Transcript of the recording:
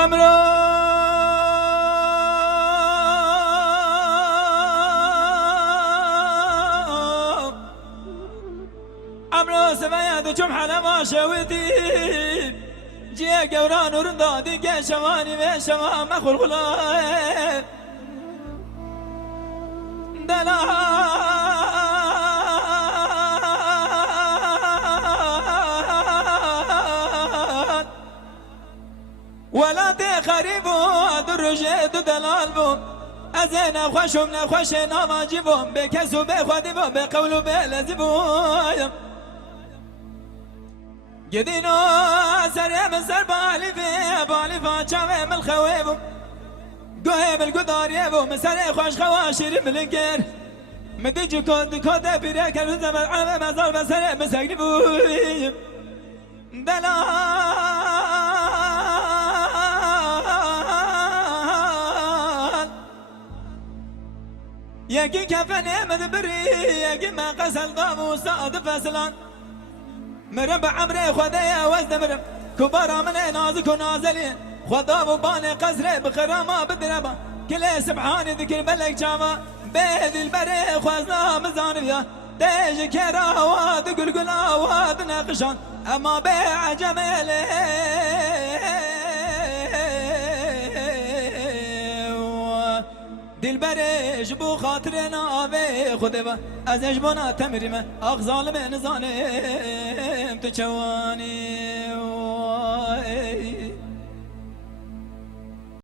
عمرو سبياد جم حلا ما شويتي جي قوران ورندادي قي شواني بشوا ما خل خلاي دلال ولا تخربوا درجة دلال بو أزينا خوشهم نخوشنا ما جيبهم بكسو بخدبهم بقولوا بلزبهم قدينو سريع من سر بالي فاچاوه من الخويبو قوهي بالقدار يبو من سريع خوش خواشير من القير مديجو كود بريك الوزن بالعام مزار بسريع مساقنبو دلال ياكي كفني مدبري ياكي ما قسل ضامو صاد فسلان مرم بعمري خدايا وزن مرم كبارا من نازك ونازلين خدا وباني قزري بخرامة بدربا كل سبحاني ذكر بلك جاما بيد البري خوزنا مزان بيا ديج كرا واد قلقلا واد نقشان اما بيع جميلي دل بريش بو خاطرنا آبي خدبا از اجبانا تمرمه اغزال من زانم تچواني